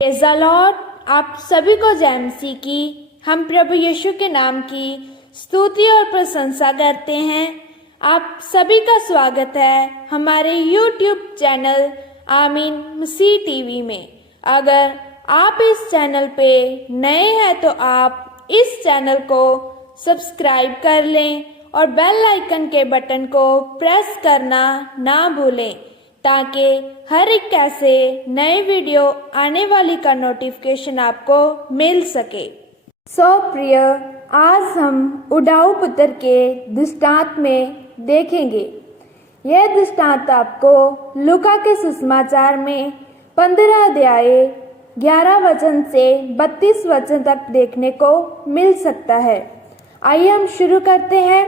Praise the Lord. आप सभी को जय मसीह की हम प्रभु यीशु के नाम की स्तुति और प्रशंसा करते हैं। आप सभी का स्वागत है हमारे YouTube चैनल आमीन मसीह टीवी में। अगर आप इस चैनल पे नए हैं तो आप इस चैनल को सब्सक्राइब कर लें और बेल आइकन के बटन को प्रेस करना ना भूलें ताकि हर एक ऐसे नए वीडियो आने वाली का नोटिफिकेशन आपको मिल सके। प्रिय, आज हम उडाऊ पुत्र के दृष्टांत में देखेंगे। यह दृष्टांत आपको लूका के सुसमाचार में 15 अध्याय 11 वचन से 32 वचन तक देखने को मिल सकता है। आइए हम शुरू करते हैं।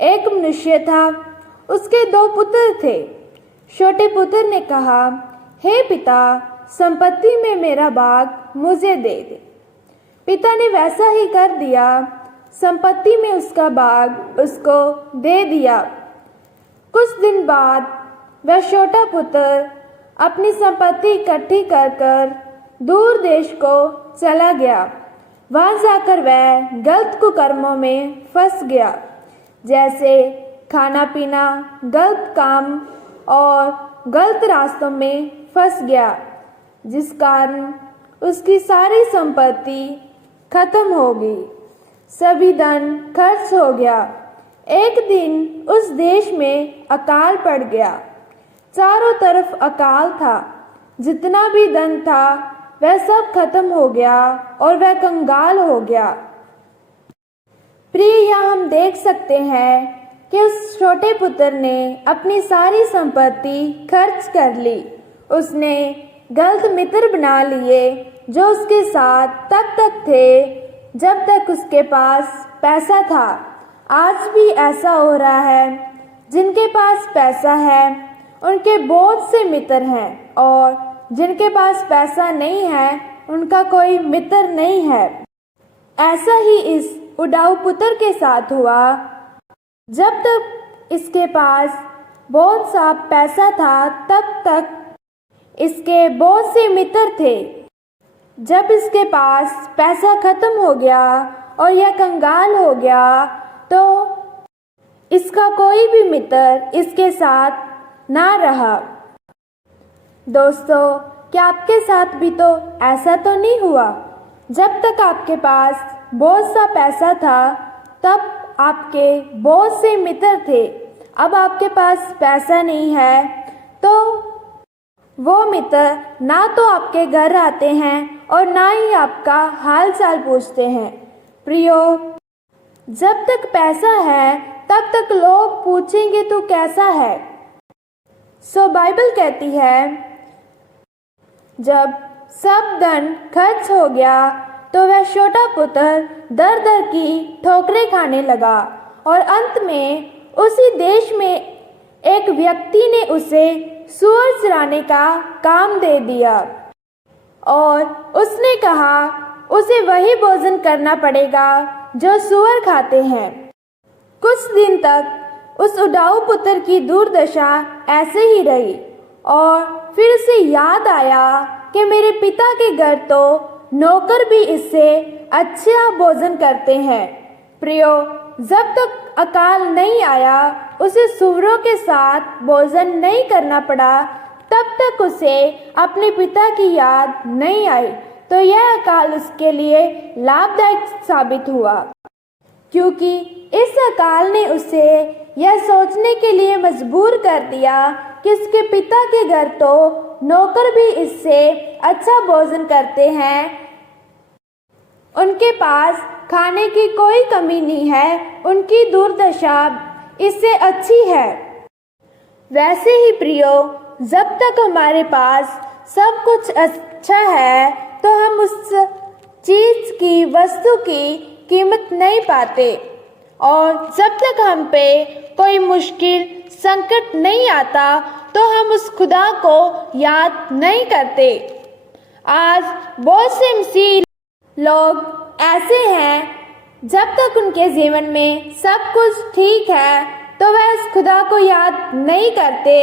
एक मनुष्य था, उसके 2 पुत्र थे। छोटे पुत्र ने कहा, हे पिता, संपत्ति में मेरा भाग मुझे दे दे। पिता ने वैसा ही कर दिया, संपत्ति में उसका भाग उसको दे दिया। कुछ दिन बाद वह छोटा पुत्र अपनी संपत्ति इकट्ठी कर कर दूर देश को चला गया। वहां जाकर वह गलत कुकर्मों में फंस गया, जैसे खाना पीना, गलत काम और गलत रास्तों में फंस गया, जिस कारण उसकी सारी संपत्ति खत्म हो गई, सभी धन खर्च हो गया। एक दिन उस देश में अकाल पड़ गया। चारों तरफ अकाल था। जितना भी धन था वह सब खत्म हो गया और वह कंगाल हो गया। प्रिय, यहाँ हम देख सकते हैं कि उस छोटे पुत्र ने अपनी सारी संपत्ति खर्च कर ली। उसने गलत मित्र बना लिए जो उसके साथ तब तक थे जब तक उसके पास पैसा था। आज भी ऐसा हो रहा है, जिनके पास पैसा है उनके बहुत से मित्र हैं और जिनके पास पैसा नहीं है उनका कोई मित्र नहीं है। ऐसा ही इस उडाऊ पुत्र के साथ हुआ। जब तक इसके पास बहुत सा पैसा था तब तक इसके बहुत से मित्र थे। जब इसके पास पैसा खत्म हो गया और यह कंगाल हो गया तो इसका कोई भी मित्र इसके साथ ना रहा। दोस्तों, क्या आपके साथ भी तो ऐसा तो नहीं हुआ? जब तक आपके पास बहुत सा पैसा था तब आपके बहुत से मित्र थे। अब आपके पास पैसा नहीं है तो वो मित्र ना तो आपके घर आते हैं और ना ही आपका हाल चाल पूछते हैं। प्रियो, जब तक पैसा है तब तक लोग पूछेंगे तू कैसा है। बाइबल कहती है, जब सब धन खर्च हो गया तो वह छोटा पुत्र दर दर की ठोकरें खाने लगा और अंत में उसी देश में एक व्यक्ति ने उसे सूअर चराने का काम दे दिया और उसने कहा उसे वही भोजन करना पड़ेगा जो सूअर खाते हैं। कुछ दिन तक उस उडाऊ पुत्र की दुर्दशा ऐसे ही रही और फिर उसे याद आया कि मेरे पिता के घर तो नौकर भी इससे अच्छा भोजन करते हैं। प्रियो, जब तक अकाल नहीं आया, उसे सूअरों के साथ भोजन नहीं करना पड़ा, तब तक उसे अपने पिता की याद नहीं आई। तो यह अकाल उसके लिए लाभदायक साबित हुआ, क्योंकि इस अकाल ने उसे यह सोचने के लिए मजबूर कर दिया कि उसके पिता के घर तो नौकर भी इससे अच्छा भोजन करते हैं, उनके पास खाने की कोई कमी नहीं है, उनकी दुर्दशा इससे अच्छी है। वैसे ही प्रियो, जब तक हमारे पास सब कुछ अच्छा है तो हम उस चीज की, वस्तु की कीमत नहीं पाते और जब तक हम पे कोई मुश्किल संकट नहीं आता तो हम उस खुदा को याद नहीं करते। आज बहुत से मसीह लोग ऐसे हैं, जब तक उनके जीवन में सब कुछ ठीक है तो वह उस खुदा को याद नहीं करते,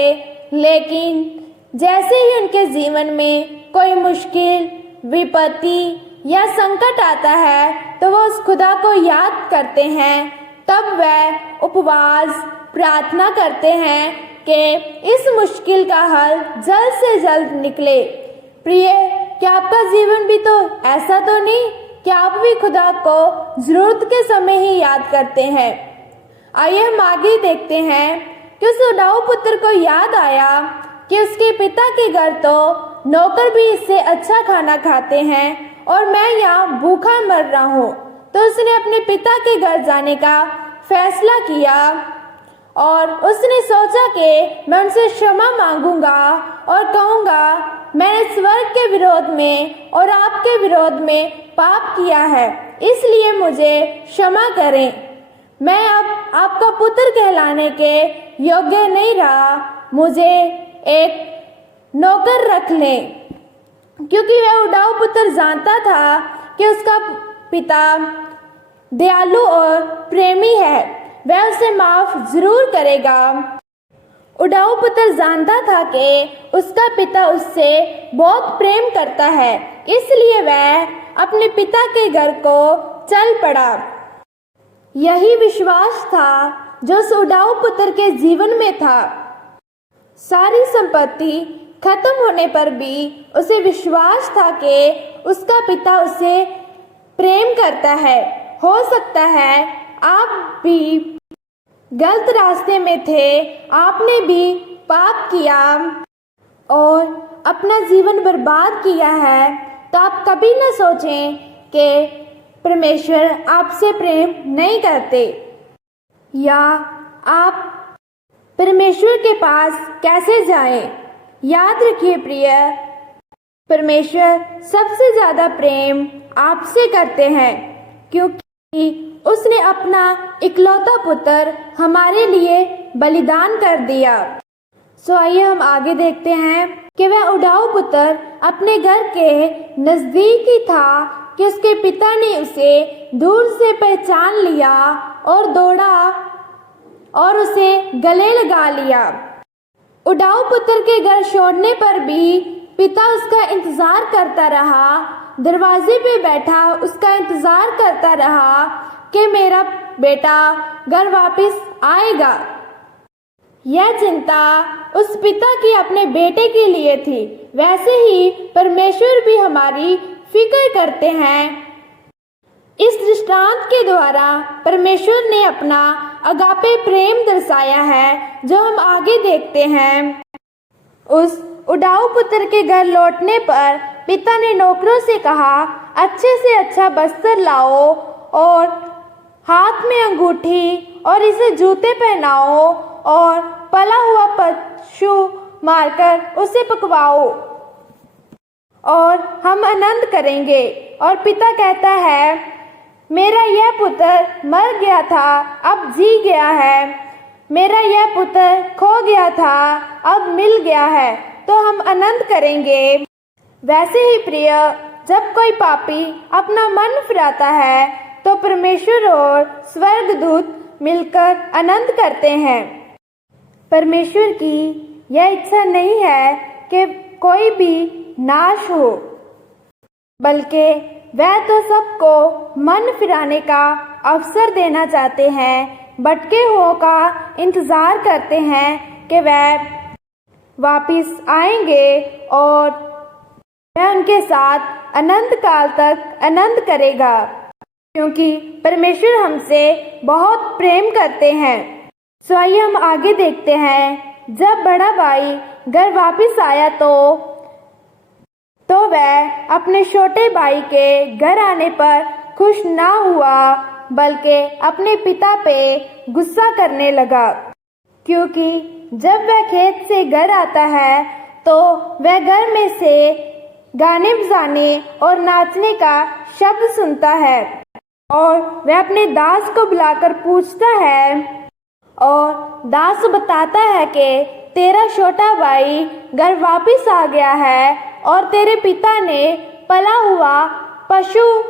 लेकिन जैसे ही उनके जीवन में कोई मुश्किल, विपत्ति या संकट आता है तो वो उस खुदा को याद करते हैं। तब वह उपवास प्रार्थना करते हैं कि इस मुश्किल का हल जल्द से जल्द निकले। प्रिय, क्या आपका जीवन भी तो ऐसा तो नहीं कि आप भी खुदा को जरूरत के समय ही याद करते हैं? आइए हम आगे देखते हैं कि उस उडाऊ पुत्र को याद आया कि उसके पिता के घर तो नौकर भी इससे अच्छा खाना खाते हैं और मैं यहाँ भूखा मर रहा हूँ। तो उसने अपने पिता के घर जाने का फैसला किया और उसने सोचा कि मैं उनसे क्षमा मांगूंगा और कहूँगा, मैंने स्वर्ग के विरोध में और आपके विरोध में पाप किया है, इसलिए मुझे क्षमा करें। मैं अब आपका पुत्र कहलाने के योग्य नहीं रहा, मुझे एक नौकर रख लें। क्योंकि वह उडाऊ पुत्र जानता था कि उसका पिता दयालु और प्रेमी है, वह उसे माफ जरूर करेगा। उडाऊ पुत्र जानता था कि उसका पिता उससे बहुत प्रेम करता है, इसलिए वह अपने पिता के घर को चल पड़ा। यही विश्वास था जो उस उडाऊ पुत्र के जीवन में था। सारी संपत्ति खत्म होने पर भी उसे विश्वास था कि उसका पिता उसे प्रेम करता है। हो सकता है आप भी गलत रास्ते में थे, आपने भी पाप किया और अपना जीवन बर्बाद किया है, तो आप कभी न सोचें कि परमेश्वर आपसे प्रेम नहीं करते या आप परमेश्वर के पास कैसे जाएं। याद रखिए प्रिय, परमेश्वर सबसे ज़्यादा प्रेम आपसे करते हैं, क्योंकि उसने अपना इकलौता पुत्र हमारे लिए बलिदान कर दिया। सो आइए हम आगे देखते हैं कि वह उडाऊ पुत्र अपने घर के नज़दीक ही था कि उसके पिता ने उसे दूर से पहचान लिया और दौड़ा और उसे गले लगा लिया। उडाऊ पुत्र के घर छोड़ने पर भी पिता उसका इंतजार करता रहा, दरवाजे पे बैठा उसका इंतजार करता रहा कि मेरा बेटा घर वापस आएगा। यह चिंता उस पिता की अपने बेटे के लिए थी। वैसे ही परमेश्वर भी हमारी फिक्र करते हैं। इस दृष्टांत के द्वारा परमेश्वर ने अपना अगापे प्रेम दर्शाया है, जो हम आगे देखते हैं। उस उडाऊ पुत्र के घर लौटने पर पिता ने नौकरों से कहा, अच्छे से अच्छा वस्त्र लाओ और हाथ में अंगूठी और इसे जूते पहनाओ और पला हुआ पशु मारकर उसे पकवाओ और हम आनंद करेंगे। और पिता कहता है, मेरा यह पुत्र मर गया था, अब जी गया है। मेरा यह पुत्र खो गया था, अब मिल गया है, तो हम आनंद करेंगे। वैसे ही प्रिय, जब कोई पापी अपना मन फिराता है तो परमेश्वर और स्वर्गदूत मिलकर आनंद करते हैं। परमेश्वर की यह इच्छा नहीं है कि कोई भी नाश हो, बल्कि वह तो सबको मन फिराने का अवसर देना चाहते हैं, भटके हुओं का इंतज़ार करते हैं कि वह वापस आएंगे और वह उनके साथ अनंत काल तक आनंद करेगा, क्योंकि परमेश्वर हमसे बहुत प्रेम करते हैं। सो आइए हम आगे देखते हैं। जब बड़ा भाई घर वापस आया तो वह अपने छोटे भाई के घर आने पर खुश ना हुआ, बल्कि अपने पिता पे गुस्सा करने लगा, क्योंकि जब वह खेत से घर आता है तो वह घर में से गाने बजाने और नाचने का शब्द सुनता है और वह अपने दास को बुलाकर पूछता है और दास बताता है कि तेरा छोटा भाई घर वापस आ गया है और तेरे पिता ने पला हुआ पशु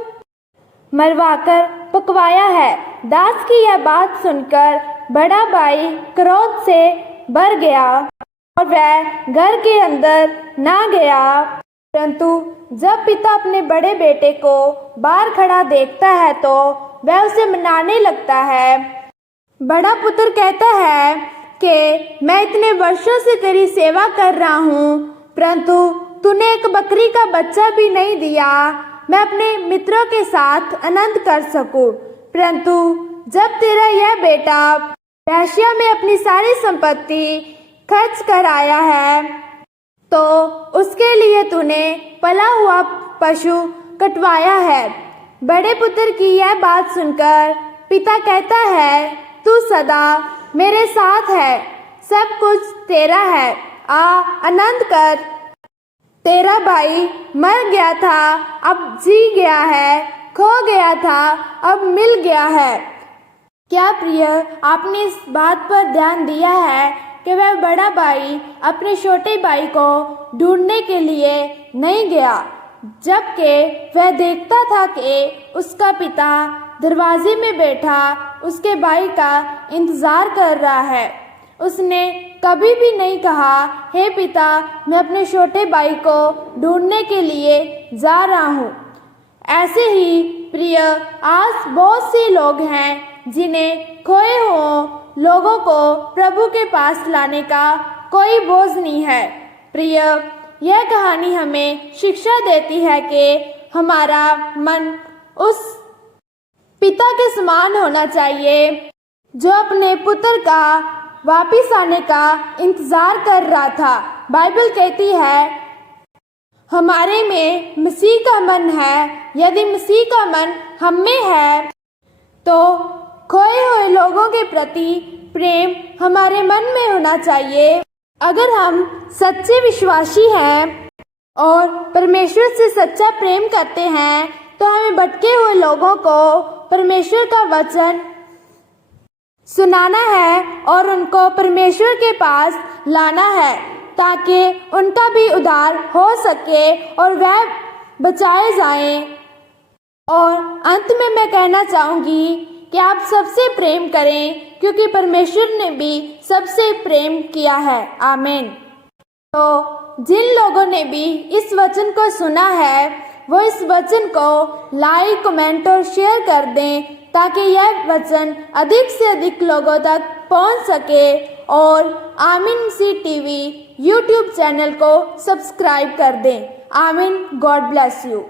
मरवाकर पकवाया है। दास की यह बात सुनकर बड़ा भाई क्रोध से भर गया और वह घर के अंदर ना गया परंतु जब पिता अपने बड़े बेटे को बाहर खड़ा देखता है तो वह उसे मनाने लगता है। बड़ा पुत्र कहता है कि मैं इतने वर्षों से तेरी सेवा कर रहा हूँ, परंतु तूने एक बकरी का बच्चा भी नहीं दिया मैं अपने मित्रों के साथ आनंद कर सकूं। परंतु जब तेरा यह बेटा वेश्या में अपनी सारी संपत्ति खर्च कर आया है तो उसके लिए तूने पला हुआ पशु कटवाया है। बड़े पुत्र की यह बात सुनकर पिता कहता है, तू सदा मेरे साथ है, सब कुछ तेरा है, आ आनंद कर। तेरा भाई मर गया था, अब जी गया है, खो गया था, अब मिल गया है। क्या प्रिय, आपने इस बात पर ध्यान दिया है कि वह बड़ा भाई अपने छोटे भाई को ढूंढने के लिए नहीं गया, जबकि वह देखता था कि उसका पिता दरवाजे में बैठा उसके भाई का इंतजार कर रहा है। उसने कभी भी नहीं कहा, हे पिता, मैं अपने छोटे भाई को ढूंढने के लिए जा रहा हूँ। ऐसे ही प्रिय, आज बहुत से लोग हैं जिन्हें खोए हुए लोगों को प्रभु के पास लाने का कोई बोझ नहीं है। प्रिय, यह कहानी हमें शिक्षा देती है कि हमारा मन उस पिता के समान होना चाहिए जो अपने पुत्र का वापिस आने का इंतजार कर रहा था। बाइबल कहती है, हमारे में मसीह का मन है। यदि मसीह का मन हम में है तो खोए हुए लोगों के प्रति प्रेम हमारे मन में होना चाहिए। अगर हम सच्चे विश्वासी हैं और परमेश्वर से सच्चा प्रेम करते हैं तो हमें भटके हुए लोगों को परमेश्वर का वचन सुनाना है और उनको परमेश्वर के पास लाना है ताकि उनका भी उद्धार हो सके और वह बचाए जाएं। और अंत में मैं कहना चाहूँगी कि आप सबसे प्रेम करें क्योंकि परमेश्वर ने भी सबसे प्रेम किया है। आमीन। तो जिन लोगों ने भी इस वचन को सुना है वो इस वचन को लाइक, कमेंट और शेयर कर दें ताकि यह वचन अधिक से अधिक लोगों तक पहुंच सके। और आमीन मसीह टीवी यूट्यूब चैनल को सब्सक्राइब कर दें। आमीन। God bless you.